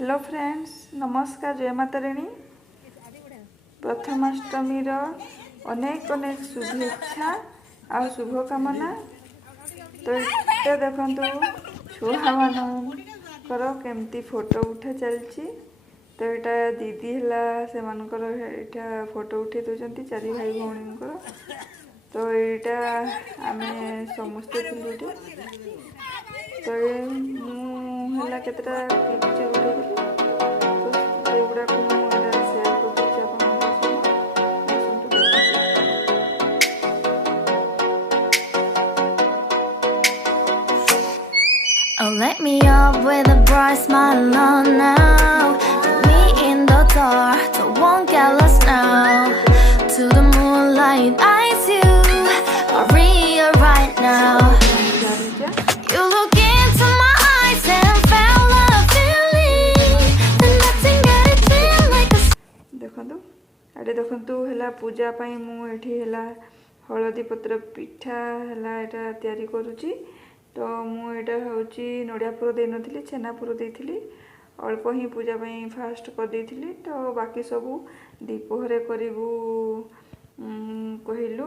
Hello friends, नमस्कार। जय माता रानी। प्रथमाष्टमी अनेक अनेक शुभेच्छा आ शुभकामना। तो ये देखु छुआ मानकर केमती फोटो उठा चलती। तो यहाँ दीदी है से फोटो उठे दौरान चारि भाई भौणी। तो यहाँ आम समस्ते थी। तो मुझे केतटा पिक्चर उठेली। तो सेगुड़ाक share Oh, let me up with a bright smile on now. Put me in the dark, so won't get lost now. To the moonlight, eyes you are real right now. You look into my eyes and felt a feeling that nothing got it feel like a. देखु आड़े देखु है पूजा मुझे हलदी पत्र पिठा है तैयारी करुच्ची। तो मुझे हूँ नड़िया पुर दे नी छेना पुर देती अल्प ही पूजा फास्ट कर देती। तो बाकी सबू दीपहरे करूँ कहलु।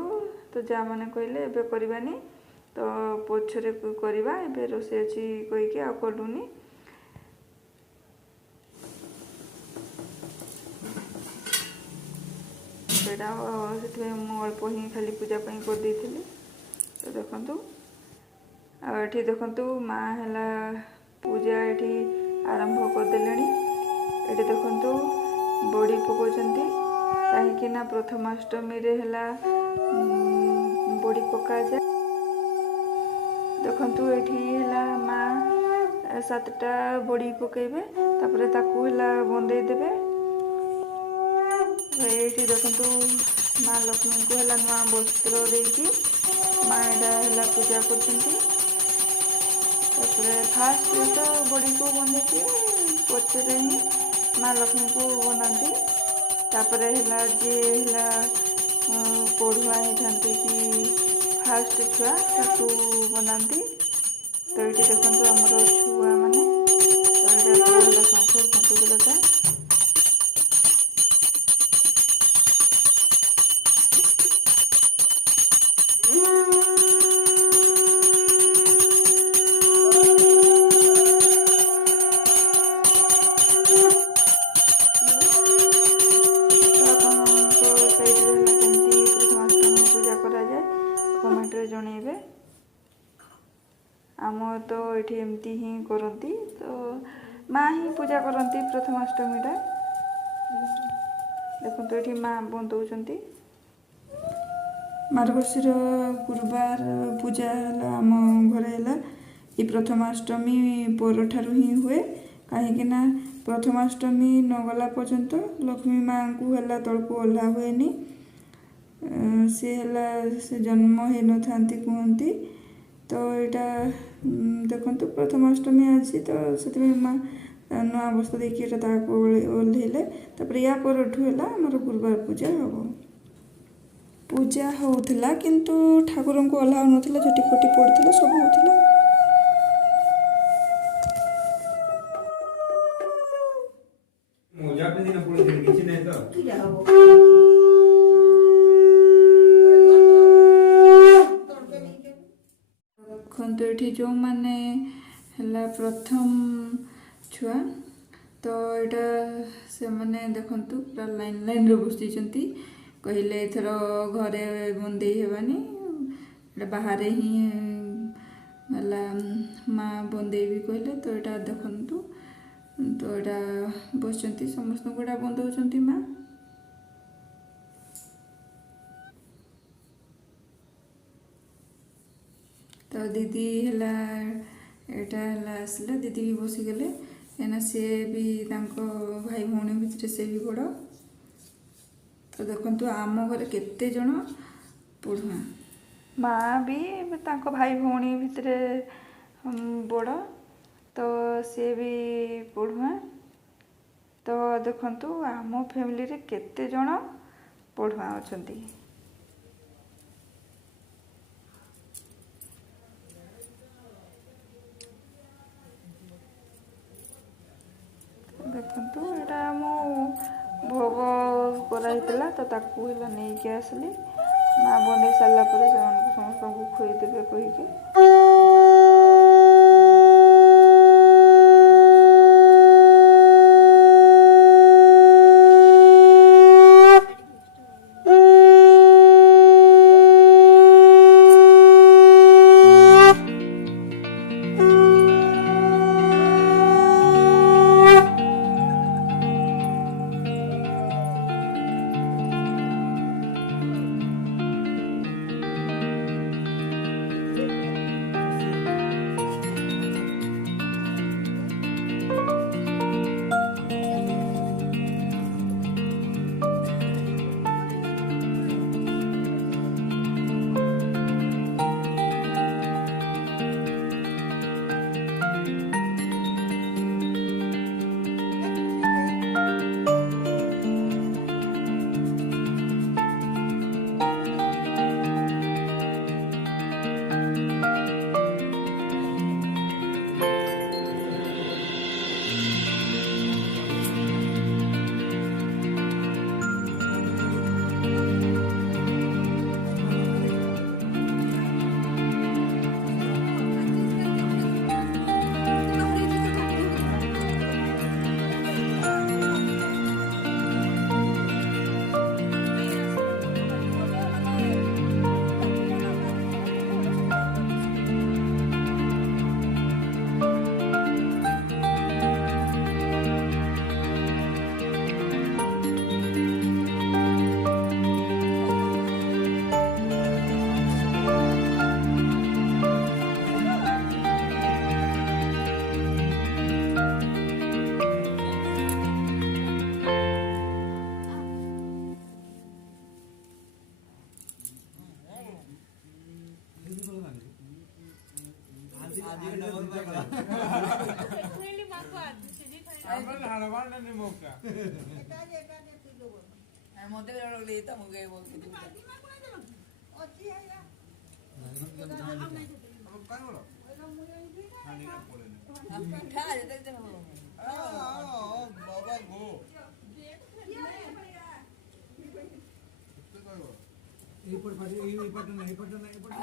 तो जा मैंने कहले एबे करवानी, तो पछरे करवा एबे रोसे अच्छी कहीकि आ कलुनी। से अल्प ही खाली पूजा कर देती। तो देखु आठी देखु माँ है पूजा ये आरंभ करदे। ये देखु बड़ी पकाउछंती कहीं प्रथमाष्टमी रे है बड़ी पका जाए। देखु ये माँ 7टा बड़ी पकेबे तापर ताकू है बंदे देबे। ये देखु माँ लक्ष्मी को है नुआ वस्त्र देकी माँ है पूजा करछंती। फास्ट तो बड़ी को बंदे पचरे ही माँ लक्ष्मी को बनाती। तापर है जी है पढ़ुआ होती कि फास्ट छुआ ताकू बनाती। तो ये देखो आमर छुआ मैंने तो ये शंख फुंकुलता। जनइबे आम तो ये एमती ही करती। तो माँ ही पूजा करती प्रथमाष्टमी। देखो तो ये माँ बंदौंती मार्गशीर गुरुवार पूजा आम घर है ये प्रथमाष्टमी पर ठारू ही हुए। कहीं प्रथमाष्टमी न गला पर्यंत लक्ष्मी माँ को है तलको ओह्ला हुए। सी है जन्म हो न था कहती। तो यहाँ देखु प्रथमाष्टमी आज तो से माँ नुआ वस्त्र देखिए ओह्लैले। तापर या परठू है आमर गुरुवार पूजा हम पूजा होता किंतु ठाकुर को ओह्ला ना झटिपटी पड़ता सब होता। तो ये जो मैंने है प्रथम छुआ तो यहाँ से मैंने देखु पूरा लाइन लाइन रे बसी कहले एथर घरे बंदे हेबानी बाहर ही है माँ बंदे भी कहले। तो यहाँ देखु तो यहाँ बस समस्त को बंदौंती माँ। तो दीदी है आसला दीदी भी बसीगले कहीं सी भी भाई भौणी भितर से भी बड़। तो देखु आम घर केते जन पढ़ुआ माँ भी भाई भौणी भितर बड़। तो सी भी पढ़ुआ। तो देखु आम फैमिली रे केते जन पढ़ुआ अछंती। देखो यहाँ मो भोग कराइला तो ताकू है नहीं के आसली माँ बन सारा समस्त को खुईदेवे कहीकि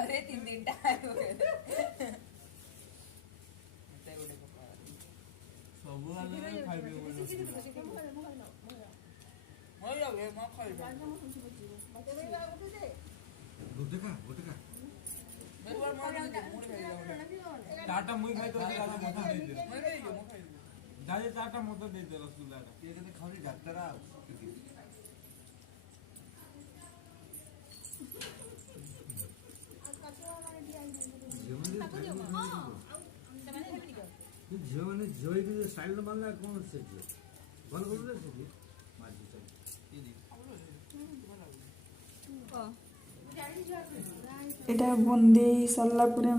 अरे 3 चाटा मुई खाई तो दादे चाटा मत दे दे रसगुल्ला ये कहते खाली डाक्टरा झील मैंने झील की स्टाइल तो मानला कौन से झील बंद कर दे से माजी चल एटा बंदे सरला पुरे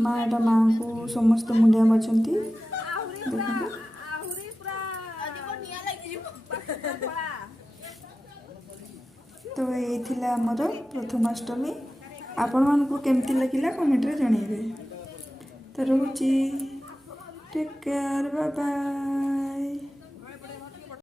माँ एटा माँ को समस्त मुंडिया मारचंती देखो तो ये थिला हमर प्रथमाष्टमी आपण मान को केमती लगिला कमेंट रे जणैबे तो रोची टेक केयर बाय बाय।